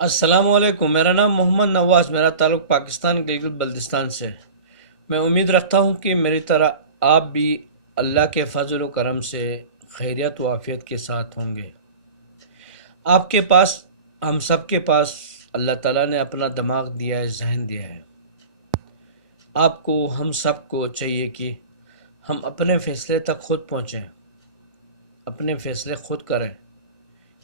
السلام علیکم، میرا نام محمد نواز، میرا تعلق پاکستان گلگت بلتستان سے ہے۔ میں امید رکھتا ہوں کہ میری طرح آپ بھی اللہ کے فضل و کرم سے خیریت و عافیت کے ساتھ ہوں گے۔ آپ کے پاس، ہم سب کے پاس اللہ تعالیٰ نے اپنا دماغ دیا ہے، ذہن دیا ہے۔ آپ کو، ہم سب کو چاہیے کہ ہم اپنے فیصلے تک خود پہنچیں، اپنے فیصلے خود کریں،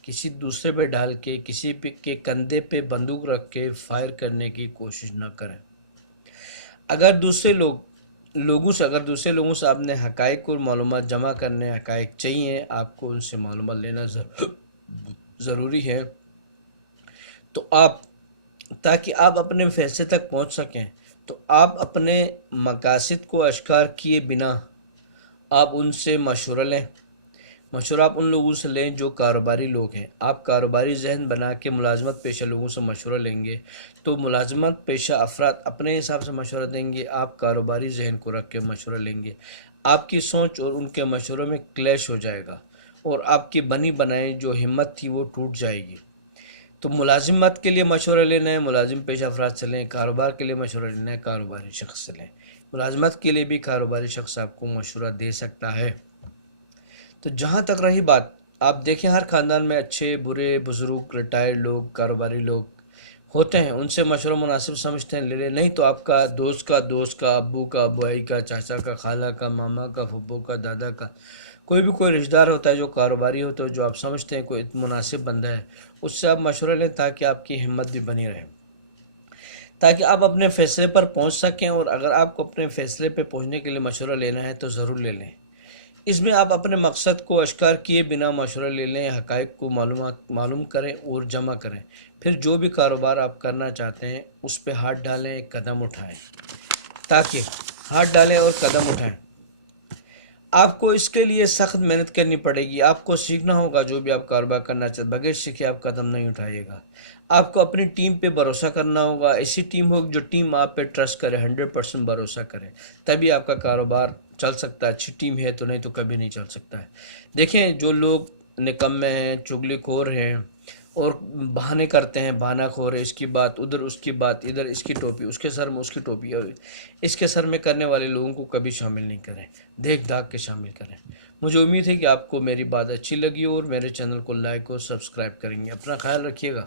کسی دوسرے پہ ڈال کے، کسی کے کندھے پہ بندوق رکھ کے فائر کرنے کی کوشش نہ کریں۔ اگر دوسرے لوگوں سے آپ نے حقائق اور معلومات جمع کرنے، حقائق چاہیے آپ کو، ان سے معلومات لینا ضروری ہے، تو تاکہ آپ اپنے فیصلے تک پہنچ سکیں، تو آپ اپنے مقاصد کو اشکار کیے بنا آپ ان سے مشورہ لیں۔ مشورہ آپ ان لوگوں سے لیں جو کاروباری لوگ ہیں۔ آپ کاروباری ذہن بنا کے ملازمت پیشہ لوگوں سے مشورہ لیں گے تو ملازمت پیشہ افراد اپنے حساب سے مشورہ دیں گے، آپ کاروباری ذہن کو رکھ کے مشورہ لیں گے۔ آپ کی سوچ اور ان کے مشوروں میں کلیش ہو جائے گا اور آپ کی بنی بنائی جو ہمت تھی وہ ٹوٹ جائے گی۔ تو ملازمت کے لیے مشورہ لینا ہے، ملازم پیشہ افراد سے لیں، کاروبار کے لیے مشورہ لینا ہے، کاروباری شخص سے لیں۔ ملازمت کے لیے بھی کاروباری شخص آپ کو مشورہ دے سکتا ہے۔ تو جہاں تک رہی بات، آپ دیکھیں ہر خاندان میں اچھے برے بزرگ ریٹائرڈ لوگ، کاروباری لوگ ہوتے ہیں، ان سے مشورہ مناسب سمجھتے ہیں لے لیں، نہیں تو آپ کا دوست کا ابو کا بھائی کا چاچا کا خالہ کا ماما کا پھپھو کا دادا کا کوئی رشتہ دار ہوتا ہے جو کاروباری ہوتا ہے، جو آپ سمجھتے ہیں کوئی مناسب بندہ ہے، اس سے آپ مشورہ لیں تاکہ آپ کی ہمت بھی بنی رہے، تاکہ آپ اپنے فیصلے پر پہنچ سکیں۔ اور اگر آپ کو اپنے فیصلے پہ پہنچنے کے لیے مشورہ لینا ہے تو ضرور لے لیں۔ اس میں آپ اپنے مقصد کو اشکار کیے بنا مشورہ لے لیں، حقائق کو معلوم کریں اور جمع کریں، پھر جو بھی کاروبار آپ کرنا چاہتے ہیں اس پہ ہاتھ ڈالیں، ایک قدم اٹھائیں، تاکہ ہاتھ ڈالیں اور قدم اٹھائیں۔ آپ کو اس کے لیے سخت محنت کرنی پڑے گی، آپ کو سیکھنا ہوگا، جو بھی آپ کاروبار کرنا چاہتے بغیر سیکھے آپ قدم نہیں اٹھائیے گا۔ آپ کو اپنی ٹیم پہ بھروسہ کرنا ہوگا، ایسی ٹیم ہوگی جو ٹیم آپ پہ ٹرسٹ کرے، 100% بھروسہ کرے، تبھی آپ کا کاروبار چل سکتا ہے۔ اچھی ٹیم ہے تو، نہیں تو کبھی نہیں چل سکتا ہے۔ دیکھیں جو لوگ نکمے ہیں، چگلی خور ہیں اور بہانے کرتے ہیں، بہانہ خور ہے، اس کی بات ادھر، اس کی بات ادھر، اس کی ٹوپی اس کے سر میں، اس کی ٹوپی اور اس کے سر میں کرنے والے لوگوں کو کبھی شامل نہیں کریں، دیکھ داغ کے شامل کریں۔ مجھے امید ہے کہ آپ کو میری بات اچھی لگی اور میرے چینل کو لائک اور سبسکرائب کریں گے۔ اپنا خیال رکھیے گا۔